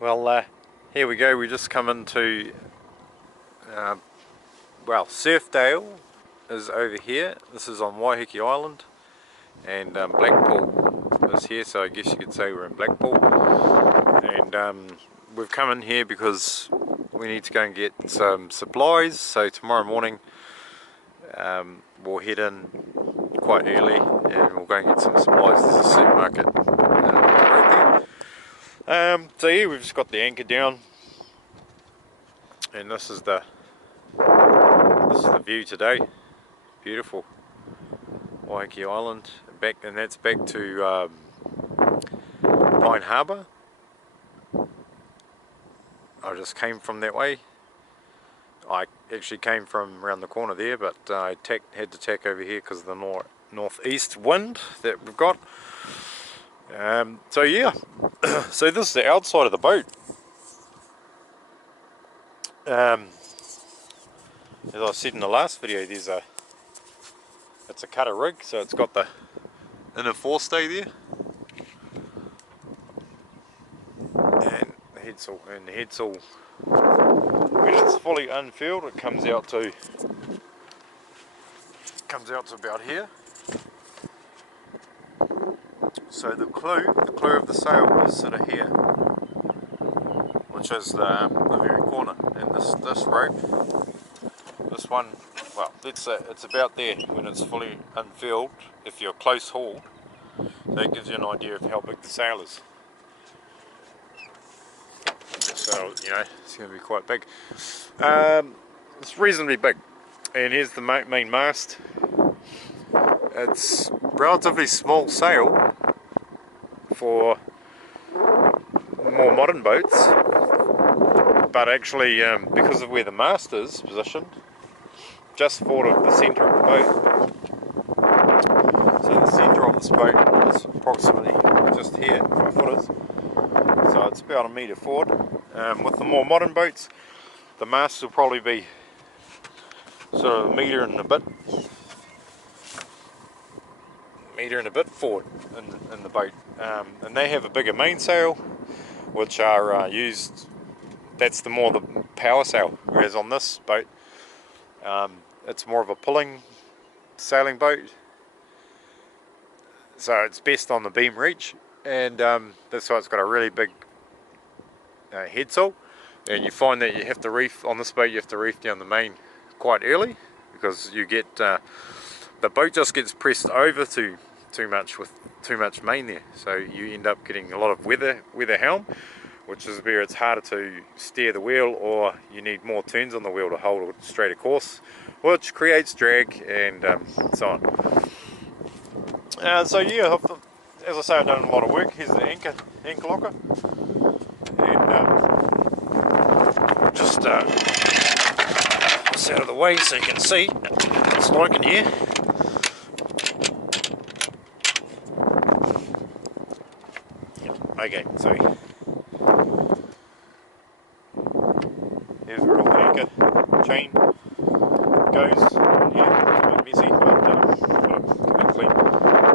Well, here we go. We just come into, Surfdale is over here. This is on Waiheke Island, and Blackpool is here, so I guess you could say we're in Blackpool. And we've come in here because we need to go and get some supplies, so tomorrow morning we'll head in quite early and we'll go and get some supplies. There's a supermarket right there. So yeah, we've just got the anchor down, and this is the view today. Beautiful Waiheke Island, and that's back to Pine Harbour. I just came from that way. I actually came from around the corner there, but I had to tack over here because of the northeast wind that we've got. So yeah, so this is the outside of the boat. As I said in the last video, it's a cutter rig, so it's got the inner forestay there, and the headsail, when it's fully unfurled, it comes out to about here. So the clue of the sail is sort of here, which is the very corner, and this rope, this one, well, let's say it's about there when it's fully unfurled if you're close hauled. That gives you an idea of how big the sail is. So, you know, it's going to be quite big. It's reasonably big. And here's the main mast. It's relatively small sail for more modern boats, but actually because of where the mast is positioned, just forward of the centre of the boat. So the centre of this boat is approximately just here, 5 footers. So it's about a metre forward. With the more modern boats, the mast will probably be sort of a metre and a bit forward in the boat. And they have a bigger mainsail, which are used, that's the power sail, whereas on this boat it's more of a pulling sailing boat, so it's best on the beam reach, and that's why it's got a really big headsail. And you find that you have to reef on this boat, you have to reef down the main quite early, because you get the boat just gets pressed over too much with too much main there, so you end up getting a lot of weather helm, which is where it's harder to steer the wheel, or you need more turns on the wheel to hold a straighter course, which creates drag and so on. So yeah, as I say, I've done a lot of work. Here's the anchor locker, and just this out of the way so you can see what it's like in here. Okay, so here's where all the anchor chain goes in here. It's a bit messy, but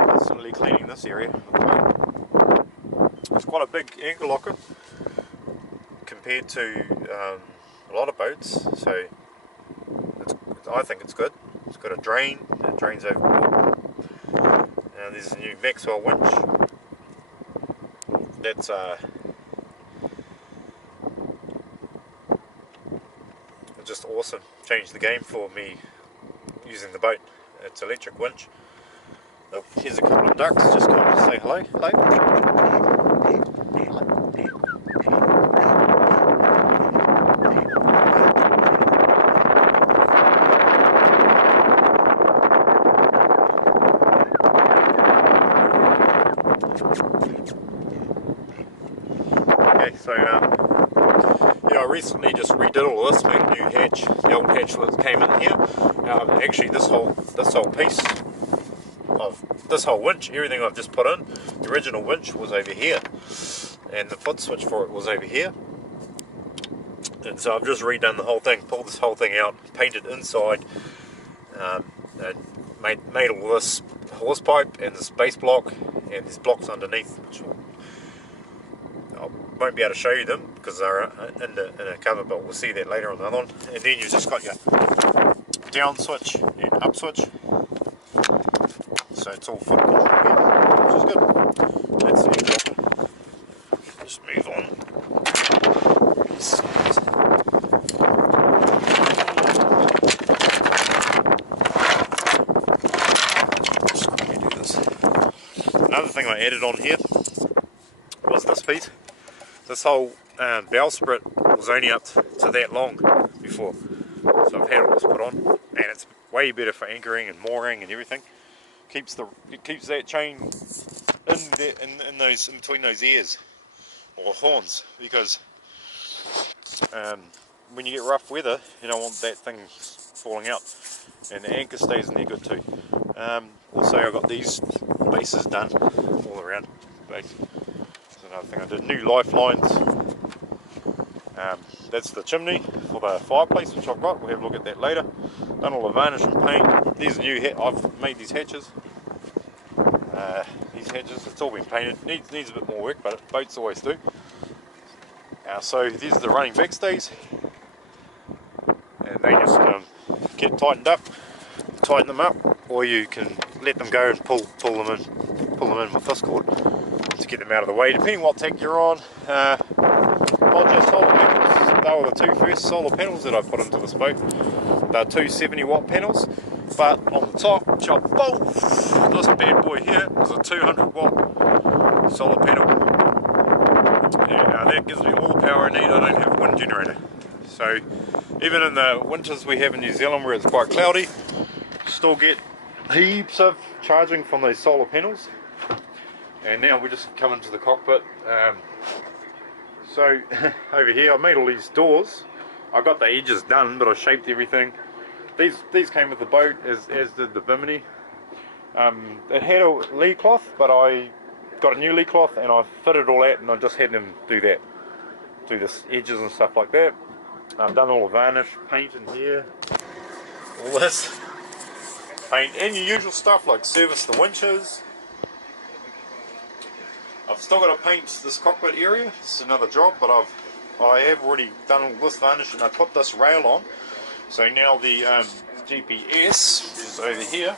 constantly cleaning this area. It's quite a big anchor locker compared to a lot of boats, so I think it's good. It's got a drain, it drains overboard. Now there's a new Maxwell winch. That's just awesome. Changed the game for me using the boat. It's electric winch. Oh, here's a couple of ducks just come to say hello. Hello. Okay, so yeah, I recently just redid all this, made a new hatch. The old hatch that came in here. Actually, this whole piece of this whole winch, everything I've just put in, the original winch was over here, and the foot switch for it was over here. And so I've just redone the whole thing, pulled this whole thing out, painted inside, and made all this hose pipe and this base block, and there's blocks underneath, which won't be able to show you them because they're in a cover, but we'll see that later on the other one. And then you've just got your down switch and up switch, so it's all foot control here, which is good. That's the new. Just move on. Another thing I added on here was this piece. This whole bowsprit was only up to that long before, so I've had all this put on, and it's way better for anchoring and mooring and everything. It keeps that chain in between those ears or horns, because when you get rough weather, you don't want that thing falling out, and the anchor stays in there good too. Also, I got these bases done all around base. That's another thing I did. New lifelines. That's the chimney for the fireplace, which I've got. We'll have a look at that later. Done all the varnish and paint. These are new. I've made these hatches. It's all been painted. Needs a bit more work, but boats always do. So these are the running backstays, and they just get tightened up. Tighten them up, or you can let them go and pull them in with this cord to get them out of the way, depending what tech you're on. Dodger solar panels, they were the two first solar panels that I put into this boat. They're 270 watt panels, but on the top, chop, boom, this bad boy here is a 200 watt solar panel, and that gives me all the power I need. I don't have a wind generator, so even in the winters we have in New Zealand where it's quite cloudy, still get heaps of charging from those solar panels. And now we just come into the cockpit. So over here I made all these doors. I got the edges done, but I shaped everything. These came with the boat, as did the bimini. It had a lee cloth, but I got a new lee cloth and I fitted all that, and I just had them do the edges and stuff like that. I've done all the varnish, paint in here, all this. Paint and your usual stuff like service the winches. I've still got to paint this cockpit area. It's another job, but I have already done all this varnish, and I put this rail on. So now the GPS is over here.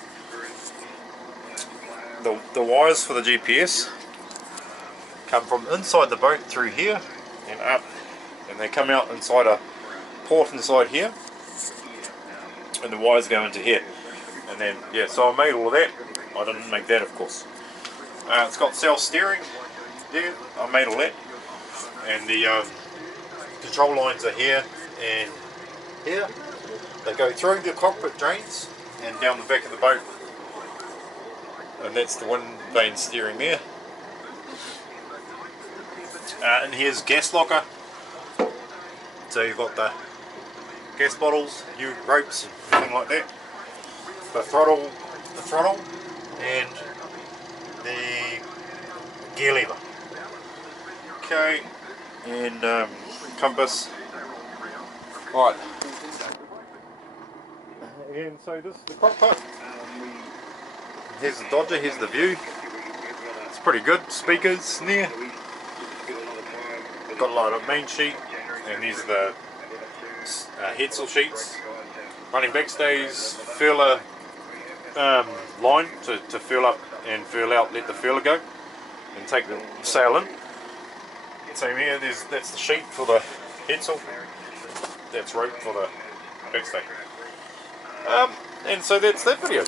The wires for the GPS come from inside the boat through here and up, and they come out inside a port inside here, and the wires go into here. And then, yeah, so I made all of that. I didn't make that, of course. It's got self-steering there. I made all that. And the control lines are here and here. They go through the cockpit drains and down the back of the boat. And that's the wind vane steering there. And here's gas locker. So you've got the gas bottles, new ropes, and everything like that. The throttle, and the gear lever. Okay, and compass. Right. And so this is the cockpit. Here's the Dodger, here's the view. It's pretty good. Speakers in there. Got a lot of main sheet, and these are the headsail sheets. Running backstays, furler line to furl up and furl out, let the furler go and take the sail in. Same here, that's the sheet for the headsail, that's rope for the backstay. And so that's that video.